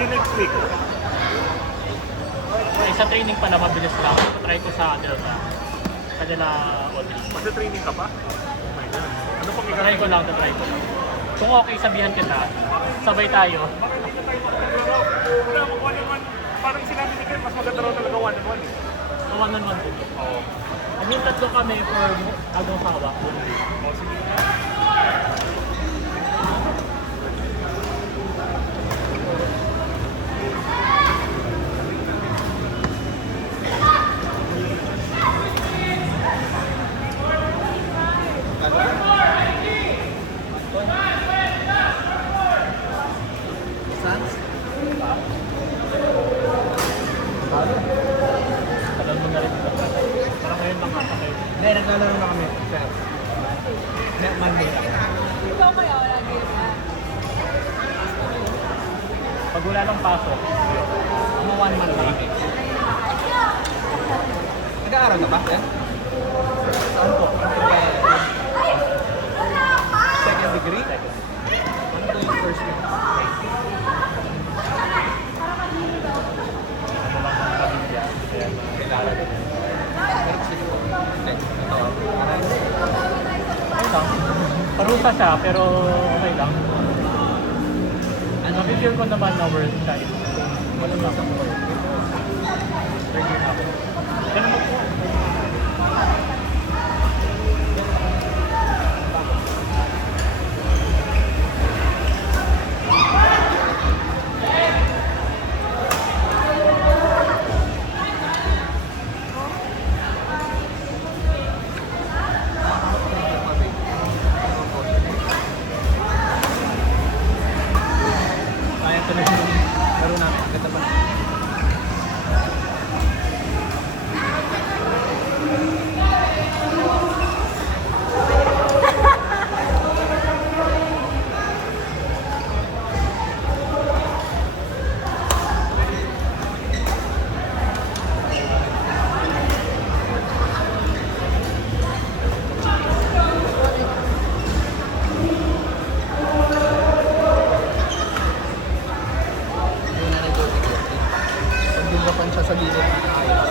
See you next week. Sa training pala, mabilis lang. Try ko sa Delta. Kanila Audrey. Magsa-training ka pa? Oh my God. Ano pang Try ko lang, try ko lang. Kung okay, sabihan kita, sabay tayo. Baka hindi na tayo maglaro. Wala mo one-on-one. Parang sinabi ni Ken, mas maganda raw talaga one-on-one eh. So, one-on-one ko. Oo. Naging tatlo kami for agong hawak. Oh, sige. Tagal mo na rin. Parang ngayon lang ata kayo. Hindi, naglalaro na kami. Sir. Monday lang. Ikaw kaya wala game na. Pag wala lang pasok, Mga 1 month lang kami. Nag-aaral ka ba, sir? ano po? Second degree? Ano to yung first year? Ano lang ang pamilya. Kaya Kailangan. Pero kasi ko. Hindi. Ito. okay lang. Parusa siya, pero okay lang. Ano, feel ko naman na worth siya. Wala lang sa mga. Ready na ako. Ganun mo po. Kaya tuloy yung laro namin. Ganda pa. Yung nanay ko, pag dumapan siya sa gilid, ayaw.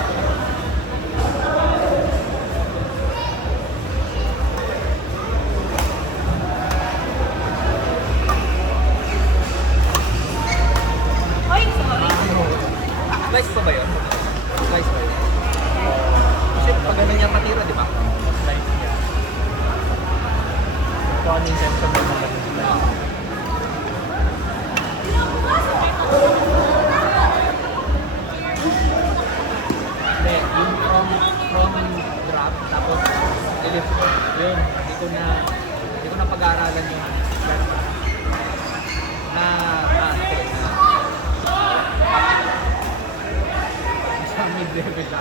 Hoy, sorry. Slice pa ba yun? Slice pa yun. Kasi pag ganun niya matira, di ba? Nice niya. Ito ang intention mo naman. Hindi, yung from drop, tapos lift. Yun, hindi ko na pag-aaralan yung flat drop. Na, sa mid-level na.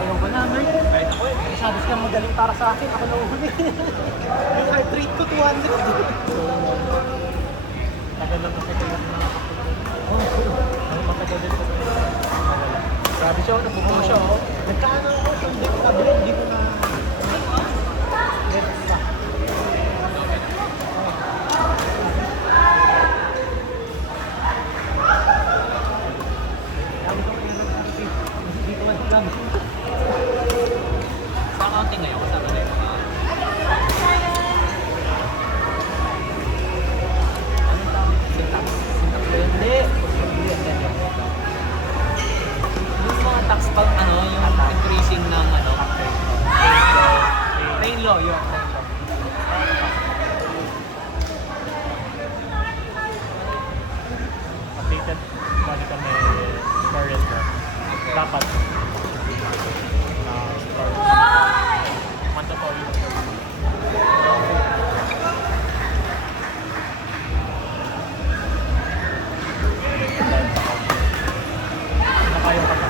Ayaw ko na, Mer. Kahit ako eh. Masyado siyang magaling para sa akin. Ako na uhuli. Yung heart rate ko 200. Tagal lang kasi kaya ang matagal din ko. Grabe siya, nabubuo siya oh. Nagkaano ako sa hindi ko na hindi ko na... Yes, pa. Dami ko kayo nag-isip. Hindi ko man Sa accounting ngayon, kasama na yung mga... Anong tawag? Syntax. Syntax ba yun? Hindi. Yung mga tax pag ano, yung increasing ng ano, train law, yun. updated bali kami current na. Dapat start. Mandatory. Nakayo ka pa.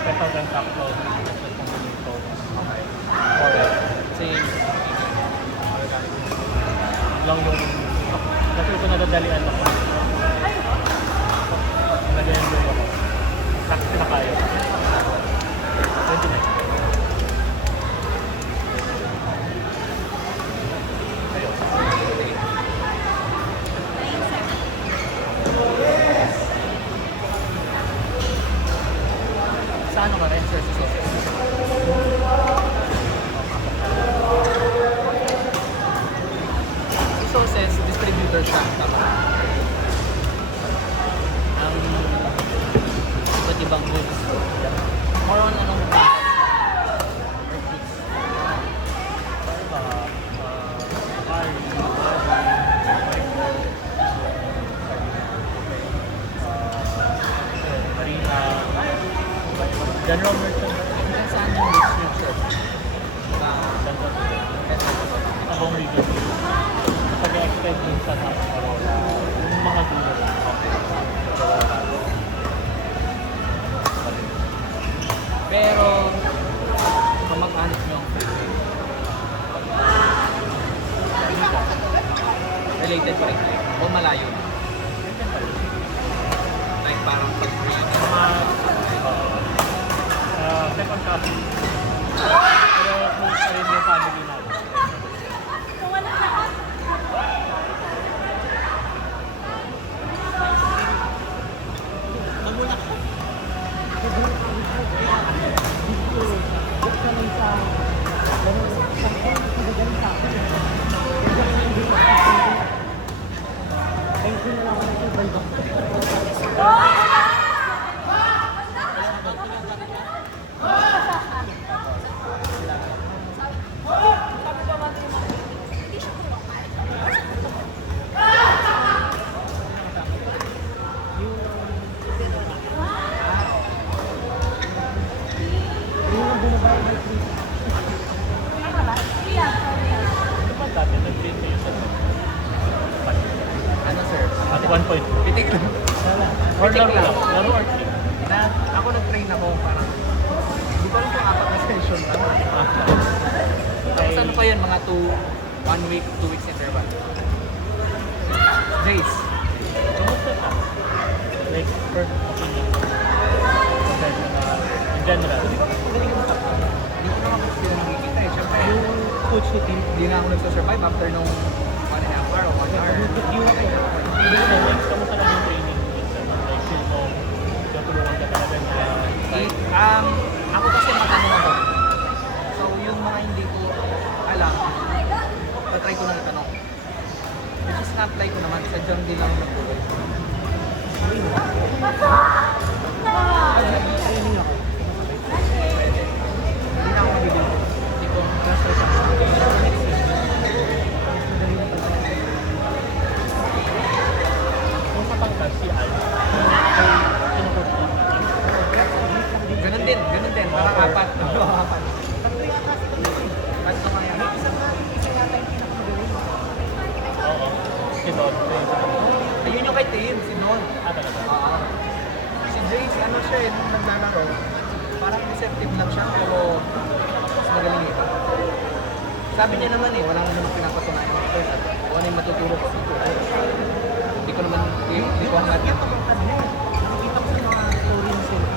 Special rent ako. Kasi Lang yung kasi ito nadadalian ako. Nadadalian yung ako. Taxi na kayo. Sa ano ka rin, sir? Sa sources? Si sources, distributor siya. Tama. Ang iba't ibang goods. More on anong General merchandise. hanggang saan yung distribution? Sa home review. Pag-expect din sa Aurora, yung mga dulo ng Aurora. Pero, kamag-anak nyo ang related pa rin kayo? O malayo? Like parang pag-free Second cousin. Pero close pa rin yung family namin. Diba dati nag-grade kayo sa ano sir? at one point? Pitik lang. Or Pitik laro lang. lang. Laro or team? Ako nag-train ako parang hindi ko alam kung 4 na session lang. Tapos ano pa yun, mga 1 week, 2 weeks interval. Days. Kumusta siya? Like, first opinion. Compared to in general. Hindi ko naman kasi sila nakikita eh. Siyempre, Yung coach ni team, hindi na ako nagsasurvive after nung 1.5 hour o 1 hour. kamusta lang yung training minsan? Like, feel mo, tutulungan ka talaga na Ako kasi matanong ako. So, yung mga hindi ko alam, tatry ko nang tanong. Which is na-apply ko naman, sa John din lang nagtuloy. training ako. Pwede. Hindi na ako mabibili. Hindi ko transfer sa Kung matangkad si Al, kinukoach niya. Ganun din. Parang apat. Apat. Tatlo nga yan. Oo. Si Don. Ayun yung kay Tim, si Non. Talaga. Si Jace, ano siya eh, nung naglalaro, parang receptive lang siya, pero mas magaling eh. Sabi niya naman eh, wala naman pinapatunayan ng coach at kung ano yung matuturo ko dito. Hindi ko naman, hindi ko hangat yan. Nakikita ko sa mga story ng sila.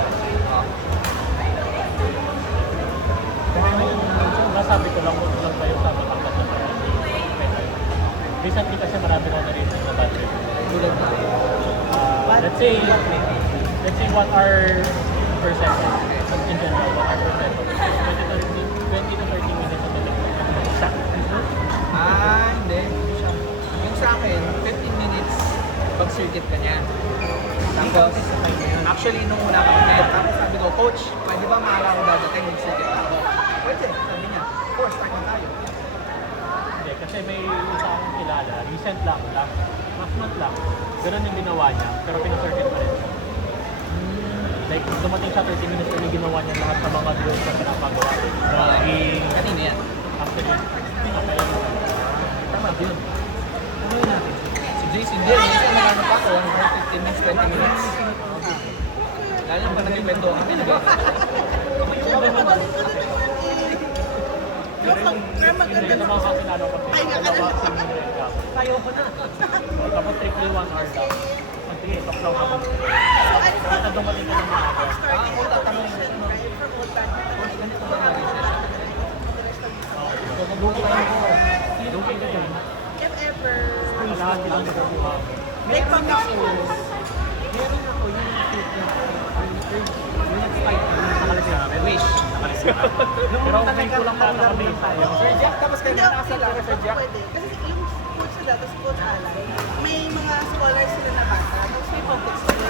Nasabi ko lang, huwag lang kayo sa matangkad na parang recently kasi marami na rin na bad trip. Tulad na. Let's say what our percentage in general, what our percentage 20 to 30 minutes of the day. Hindi. Yung sa akin, 15 minutes pag-circuit ka niya. Tapos, actually, nung una kami kaya, tapos sabi ko, Coach, pwede ba maaala ko dadating mag-circuit ako? Pwede, sabi niya. Of course, start na tayo. Hindi, kasi may isa akong kilala, recent lang, last month lang, ganun yung ginawa niya, pero pinacircuit pa rin siya. Like, dumating siya 30 minutes early, ginawa niya lahat ng mga drills na pinapagawa. Drawing, Kanina yan. after yun, pinapaya niya. Tama din. Ano yun natin? Si Jason din, minsan nagano pa ako, 15 minutes, 20 minutes. Lalo pa nagkwento kami, Hindi ko mga kasinalo ko. Ayaw ko na. Tapos strictly 1 hour lang. Sige, talk lang ako. Basta dumating ka ng mga ako. Ako tatanong mo siya, no? Coach, ganito ba natin siya? So, mag-booking ako. Booking ka dyan. If ever, Lahat silang magkukuha. like pag ako, Meron ako yung shoot na yung nag-spike. Nakalagay Pero may kulang pa sa kami. Sir Jack, tapos kayo Hindi, nakasal lang. ka Sir Jack? Pwede. Kasi yung coach nila, tapos coach Alan, may mga scholars sila na bata, tapos may focus sila.